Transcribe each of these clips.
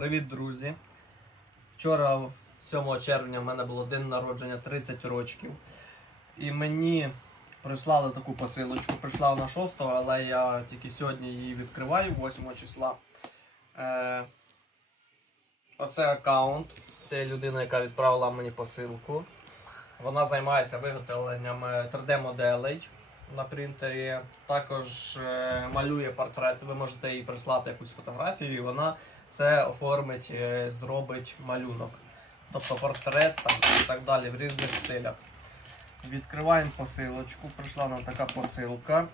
Привіт, друзі! Вчора, 7 червня, в мене було день народження 30 років. І мені прислали таку посилочку. Прийшла вона 6, але я тільки сьогодні її відкриваю, 8 числа. Е, оце аккаунт. Це людина, яка відправила мені посилку. Вона займається виготовленням 3D-моделей на принтері. Також е, малює портрети. Ви можете їй прислати якусь фотографію, і вона це оформить, е, зробить малюнок. Тобто портрет там, і так далі в різних стилях. Відкриваємо посилочку. Прийшла нам така посилка.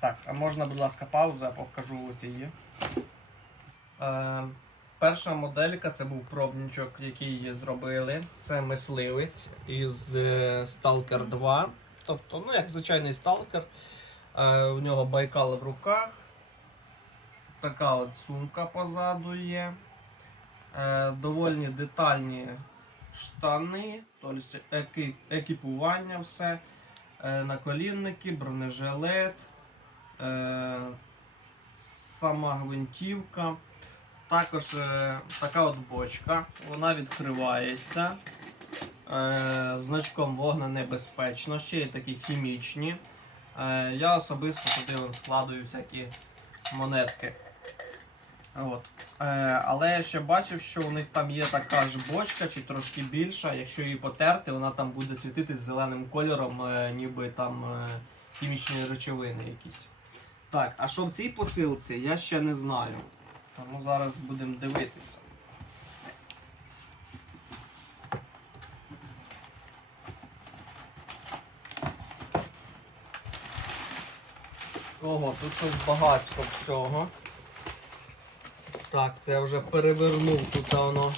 Так, а можна, будь ласка, паузу, я покажу оці. Е, перша моделька це був пробничок, який зробили. Це мисливець із е, Stalker 2. Тобто, ну, як звичайний Stalker. Е, у нього байкал в руках. Така от сумка позаду є. Е, доволі детальні штани, тобто екі, екіпування все. Е, наколінники, бронежилет, е, сама гвинтівка. Також е, така от бочка, вона відкривається. Е, значком вогненебезпечно, ще є такі хімічні. Е, я особисто туди складую всякі монетки. От. Е, але я ще бачив, що у них там є така ж бочка, чи трошки більша. Якщо її потерти, вона там буде світитись зеленим кольором, е, ніби там е, хімічні речовини якісь. Так, а що в цій посилці, я ще не знаю. Тому зараз будемо дивитися. Ого, тут щось багатько всього. Так, це я вже перевернув тут воно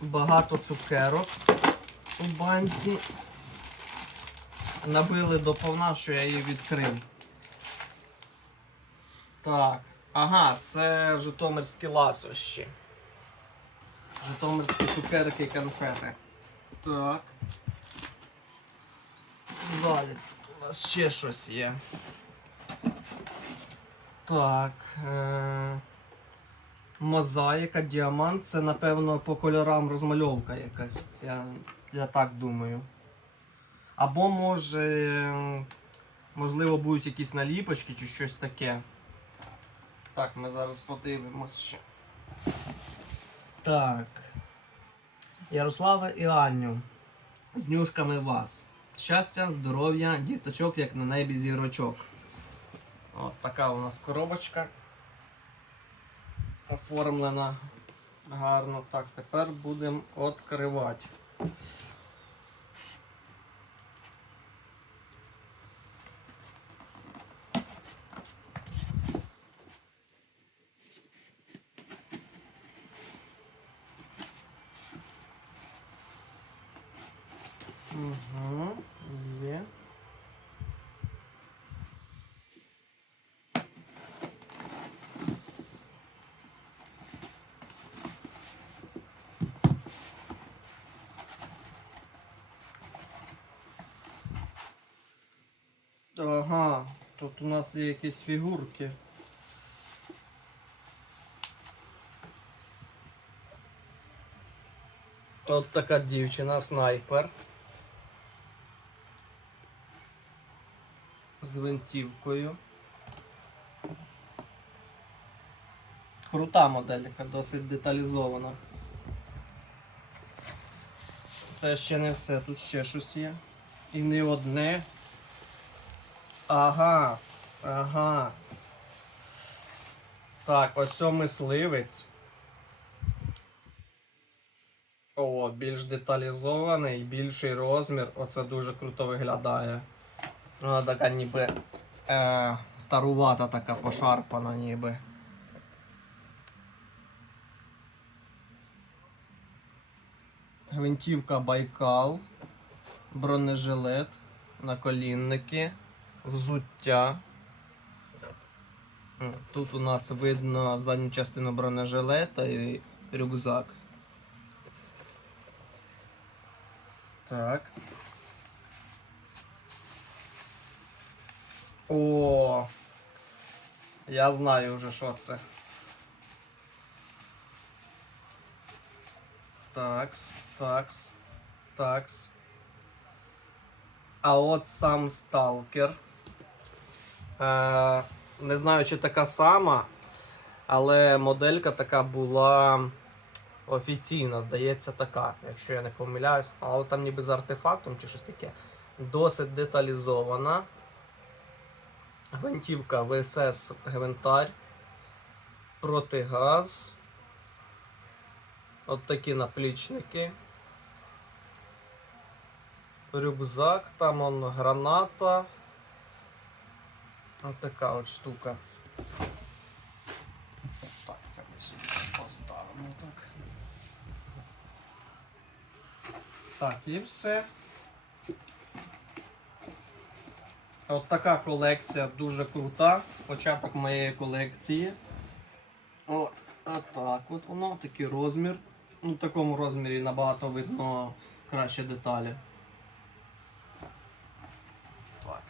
багато цукерок у банці. Набили до повна, що я її відкрив. Так. Ага, це житомирські ласощі. Житомирські цукерки і конфети. Так. Далі у нас ще щось є. Так. Е- мозаїка, діамант. Це, напевно, по кольорам розмальовка якась. Я, я так думаю. Або може. Можливо, будуть якісь наліпочки чи щось таке. Так, ми зараз подивимось ще. Так. Ярослава і Аню. З нюшками вас. Щастя, здоров'я, діточок, як на небі зірочок. От така у нас коробочка. Оформлена гарно. Так, тепер будемо відкривати. Угу, є. Ага, тут у нас є якісь фігурки. От така дівчина снайпер. З винтівкою. Крута моделька, досить деталізована. Це ще не все, тут ще щось є. І не одне. Ага, ага. Так, ось о мисливець. О, більш деталізований, більший розмір. Оце дуже круто виглядає. Вона така ніби е, старувата така пошарпана ніби. Гвинтівка Байкал, бронежилет, наколінники, взуття. Тут у нас видно задню частину бронежилета і рюкзак. Так. О. Я знаю вже, що це. Такс, такс, такс. А от сам сталкер. Е, не знаю, чи така сама, але моделька така була офіційна, здається, така, якщо я не помиляюсь. Але там ніби з артефактом чи щось таке. Досить деталізована. Гвинтівка ВСС Гвинтар. Протигаз. От такі наплічники. Рюкзак, там он граната. От така от штука. Так, це ми сюди поставимо так. Так, і все. От така колекція дуже крута. Початок моєї колекції. От, отак от воно, такий розмір. Ну, в такому розмірі набагато видно краще деталі. Так.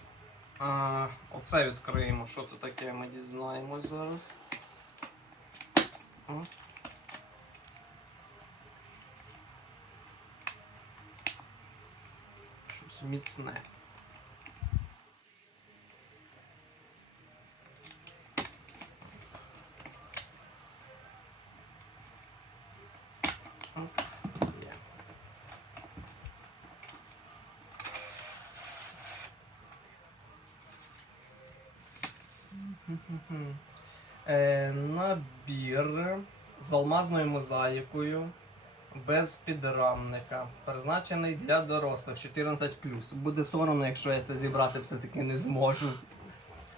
А, оце відкриємо. Що це таке, ми дізнаємось зараз. Щось міцне. Е, набір з алмазною мозаїкою без підрамника. Призначений для дорослих 14. Буде соромно, якщо я це зібрати все-таки не зможу.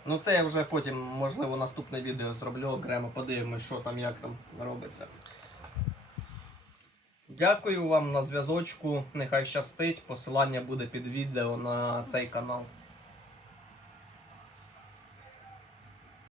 Ну це я вже потім, можливо, наступне відео зроблю окремо, подивимось, що там, як там робиться. Дякую вам на зв'язочку. Нехай щастить. Посилання буде під відео на цей канал.